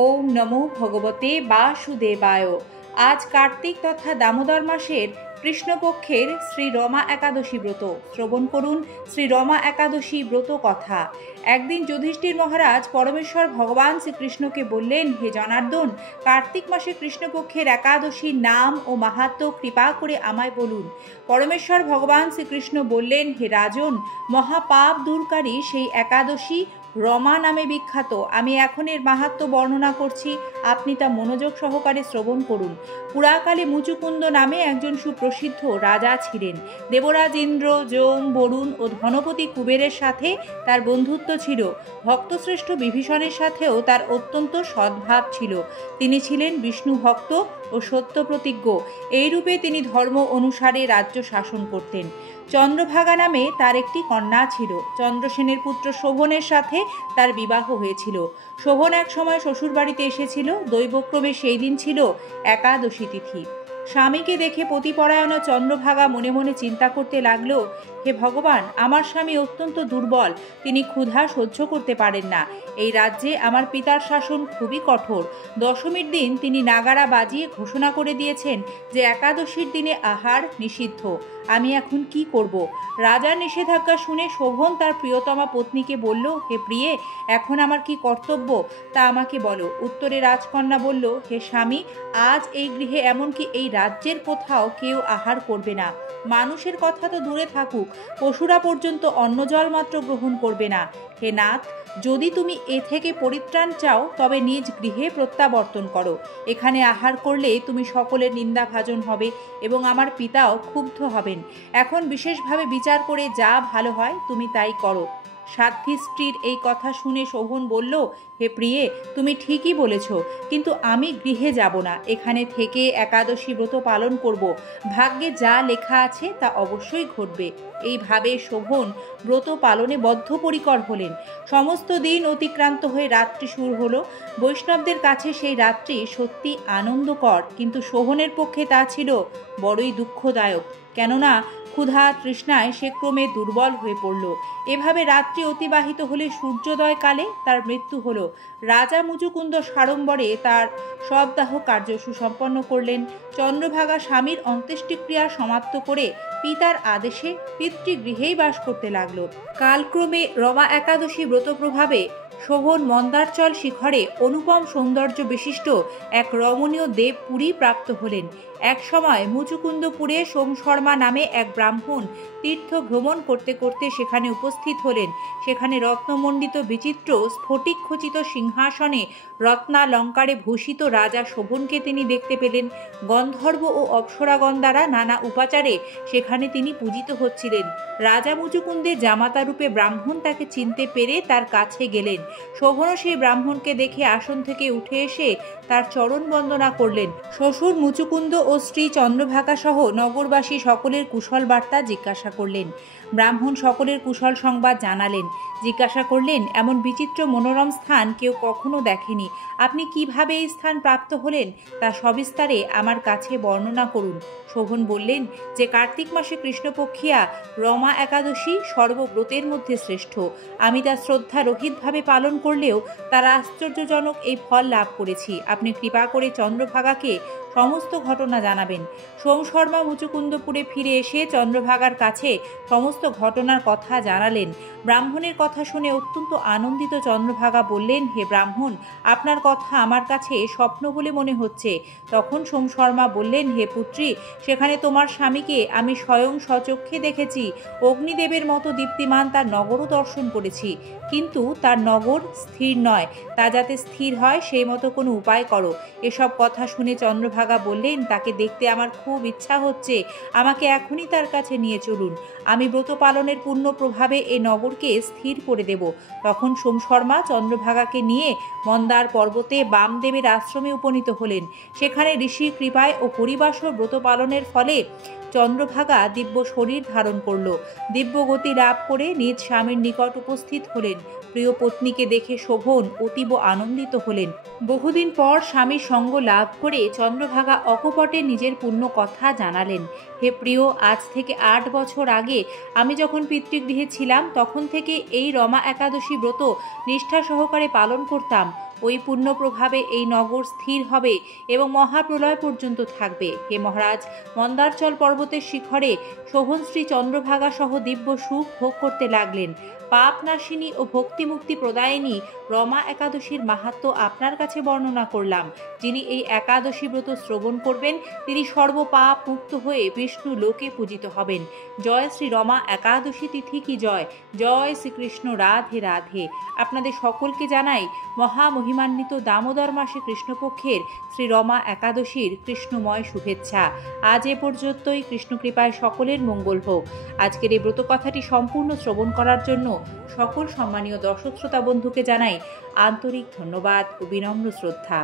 ওম নমো ভগবতে বাসুদেবায়। আজ কার্তিক তথা দামোদর মাসের কৃষ্ণপক্ষের শ্রী রমা একাদশী ব্রত। শ্রবণ করুন শ্রী রমা একাদশী ব্রত কথা। একদিন যুধিষ্ঠির মহারাজ পরমেশ্বর ভগবান শ্রীকৃষ্ণকে বললেন, হে জনার্দন, কার্তিক মাসে কৃষ্ণপক্ষের একাদশীর নাম ও মাহাত্ম্য কৃপা করে আমায় বলুন। পরমেশ্বর ভগবান শ্রীকৃষ্ণ বললেন, হে রাজন, মহাপাপ দূরকারী সেই একাদশী রমা নামে বিখ্যাত। আমি এখন এর মাহাত্ম্য বর্ণনা করছি, আপনি তা মনোযোগ সহকারে শ্রবণ করুন। পুরাকালে মুচুকুন্দ নামে একজন সুপ্রসিদ্ধ রাজা ছিলেন। দেবরাজ ইন্দ্র, যম, বরুণ ও ধনপতি কুবেরের সাথে তার বন্ধুত্ব ছিল। ভক্তশ্রেষ্ঠ বিভীষণের সাথেও তার অত্যন্ত সদ্ভাব ছিল। তিনি ছিলেন বিষ্ণু ভক্ত ও সত্য প্রতিজ্ঞ। এইরূপে তিনি ধর্ম অনুসারে রাজ্য শাসন করতেন। চন্দ্রভাগা নামে তার একটি কন্যা ছিল। চন্দ্রসেনের পুত্র শোভনের সাথে তার বিবাহ হয়েছিল। শোভন এক সময় শ্বশুর বাড়িতে এসেছিল। দৈবক্রমে সেই দিন ছিল একাদশী তিথি। স্বামীকে দেখে পতিপরায়ণ চন্দ্রভাগা মনে মনে চিন্তা করতে লাগলো, হে ভগবান, আমার স্বামী অত্যন্ত দুর্বল, তিনি ক্ষুধা সহ্য করতে পারেন না। এই রাজ্যে আমার পিতার শাসন খুবই কঠোর। দশমীর দিন তিনি নাগারা বাজিয়ে ঘোষণা করে দিয়েছেন যে একাদশীর দিনে আহার নিষিদ্ধ। আমি এখন কি করব? রাজার নিষেধাজ্ঞা শুনে শোভন তার প্রিয়তমা পত্নীকে বলল, হে প্রিয়ে, এখন আমার কি কর্তব্য তা আমাকে বলো। উত্তরে রাজকন্যা বলল, হে স্বামী, আজ এই গৃহে এমনকি এই রাজ্যের কোথাও কেউ আহার করবে না। মানুষের কথা তো দূরে থাকুক, পশুরা পর্যন্ত অন্ন জল মাত্র গ্রহণ করবে না। হে নাথ, যদি তুমি এ থেকে পরিত্রাণ চাও তবে নিজ গৃহে প্রত্যাবর্তন করো। এখানে আহার করলে তুমি সকলের নিন্দাভাজন হবে এবং আমার পিতাও ক্ষুব্ধ হবেন। এখন বিশেষভাবে বিচার করে যা ভালো হয় তুমি তাই করো। সাধ্বী স্ত্রীর এই কথা শুনে শোভন বলল, হে প্রিয়ে, তুমি ঠিকই বলেছ, কিন্তু আমি গৃহে যাব না, এখানে থেকে একাদশী ব্রত পালন করব। ভাগ্যে যা লেখা আছে তা অবশ্যই ঘটবে। এইভাবে শোভন ব্রত পালনে বদ্ধপরিকর হলেন। সমস্ত দিন অতিক্রান্ত হয়ে রাত্রি শুরু হলো। বৈষ্ণবদের কাছে সেই রাত্রি সত্যি আনন্দকর, কিন্তু শোভনের পক্ষে তা ছিল বড়ই দুঃখদায়ক। কেননা ক্ষুধা তৃষ্ণায় সে ক্রমে দুর্বল হয়ে পড়ল। এভাবে রাত্রি অতিবাহিত হলে সূর্যোদয় কালে তার মৃত্যু হলো। রাজা মুচুকুন্দ সাড়ম্বরে তার শবদাহ কার্য সুসম্পন্ন করলেন। চন্দ্রভাগা স্বামীর অন্ত্যেষ্টিক্রিয়া সমাপ্ত করে পিতার আদেশে পিতৃগৃহেই বাস করতে লাগল। কালক্রমে রমা একাদশী ব্রত প্রভাবে শোভন মন্দারচল শিখরে অনুপম সৌন্দর্য বিশিষ্ট এক রমণীয় দেবপুরী প্রাপ্ত হলেন। এক সময় মুচুকুন্দপুরে সোমশর্মা নামে এক ব্রাহ্মণ তীর্থ ভ্রমণ করতে করতে সেখানে উপস্থিত হলেন। সেখানে রত্নমণ্ডিত বিচিত্র স্ফটিক খচিত সিংহাসনে রত্নালঙ্কারে ভূষিত রাজা শোভনকে তিনি দেখতে পেলেন। গন্ধর্ব ও অপ্সরাগণ দ্বারা নানা উপাচারে সেখানে তিনি পূজিত হচ্ছিলেন। রাজা মুচুকুন্দের জামাতা রূপে ব্রাহ্মণ তাকে চিনতে পেরে তার কাছে গেলেন। শোভনও সেই ব্রাহ্মণকে দেখে আসন থেকে উঠে এসে তার চরণ বন্দনা করলেন। শ্বশুর মুচুকুন্দ ও স্ত্রী চন্দ্রভাগা সহ নগরবাসী সকলের কুশল বার্তা জিজ্ঞাসা করলেন। ব্রাহ্মণ সকলের কুশল সংবাদ জানালেন। জিজ্ঞাসা করলেন, এমন বিচিত্র মনোরম স্থান কেউ কখনো দেখেনি। আপনি কিভাবে এই স্থান প্রাপ্ত হলেন তা সবিস্তারে আমার কাছে বর্ণনা করুন। শোভন বললেন যে কার্তিক মাসে কৃষ্ণপক্ষিয়া রমা একাদশী সর্বব্রতের মধ্যে শ্রেষ্ঠ। আমি তা শ্রদ্ধা রহিতভাবে পালন করলেও তার আশ্চর্যজনক এই ফল লাভ করেছি। আপনি কৃপা করে চন্দ্রভাগাকে সমস্ত ঘটনা জানাবেন। সোমশর্মা মুচুকুন্দপুরে ফিরে এসে চন্দ্রভাগার কাছে সমস্ত ঘটনার কথা জানালেন। ব্রাহ্মণের কথা শুনে অত্যন্ত আনন্দিত চন্দ্রভাগা বললেন, হে ব্রাহ্মণ, আপনার কথা আমার কাছে স্বপ্ন বলে মনে হচ্ছে। তখন সোমশর্মা বললেন, হে পুত্রী, সেখানে তোমার স্বামীকে আমি স্বয়ং স্বচক্ষে দেখেছি। অগ্নিদেবের মতো দীপ্তিমান তার নগরও দর্শন করেছি, কিন্তু তার নগর স্থির নয়। তা যাতে স্থির হয় সেই মতো কোনো উপায় করো। এসব কথা শুনে চন্দ্রভাগা বললেন, তাকে দেখতে আমার খুব ইচ্ছা হচ্ছে, আমাকে এখনই তার কাছে নিয়ে চলুন। আমি ব্রত পালনের পূর্ণ প্রভাবে এ নগরকে স্থির করে দেব। তখন সোমশর্মা চন্দ্রভাগাকে নিয়ে মন্দার পর্বতে বামদেবের আশ্রমে উপনীত হলেন। সেখানে ঋষির কৃপায় ও হরিবাসর ব্রত পালনের ফলে চন্দ্রভাগা দিব্য শরীর ধারণ করল। দিব্য গতি লাভ করে নিজ স্বামীর নিকট উপস্থিত হলেন। প্রিয় পত্নীকে দেখে শোভন অতীব আনন্দিত হলেন। বহুদিন পর স্বামীর সঙ্গ লাভ করে চন্দ্রভাগা অকপটে নিজের পূর্ণ কথা জানালেন। হে প্রিয়, আজ থেকে 8 বছর আগে আমি যখন পিতৃগৃহে ছিলাম তখন থেকে এই রমা একাদশী ব্রত নিষ্ঠা সহকারে পালন করতাম। ওই পুণ্য প্রভাবে এই নগর স্থির হবে এবং মহাপ্রলয় পর্যন্ত থাকবে। হে মহারাজ, মন্দারচল পর্বতের শিখরে শোভনশ্রী চন্দ্রভাগা সহ দিব্য সুখ ভোগ করতে লাগলেন। পাপ নাশিনী ও ভক্তি মুক্তি প্রদায়িনী রমা একাদশীর মাহাত্ম্য আপনার কাছে বর্ণনা করলাম। যিনি এই একাদশী ব্রত শ্রবণ করবেন তিনি সর্বপাপ মুক্ত হয়ে বিষ্ণু লোকে পূজিত হবেন। জয় শ্রী রমা একাদশী তিথি কি জয়। জয় শ্রীকৃষ্ণ। রাধে রাধে। আপনাদের সকলকে জানাই মহামহিমান্বিত দামোদর মাসে কৃষ্ণপক্ষের শ্রী রমা একাদশীর কৃষ্ণময় শুভেচ্ছা। আজ এ পর্যন্তই। কৃষ্ণকৃপায় সকলের মঙ্গল হোক। আজকের এই ব্রতকথাটি সম্পূর্ণ শ্রবণ করার জন্য সকল সম্মানীয় দর্শক শ্রোতা বন্ধুকে জানাই আন্তরিক ধন্যবাদ ও বিনম্র শ্রদ্ধা।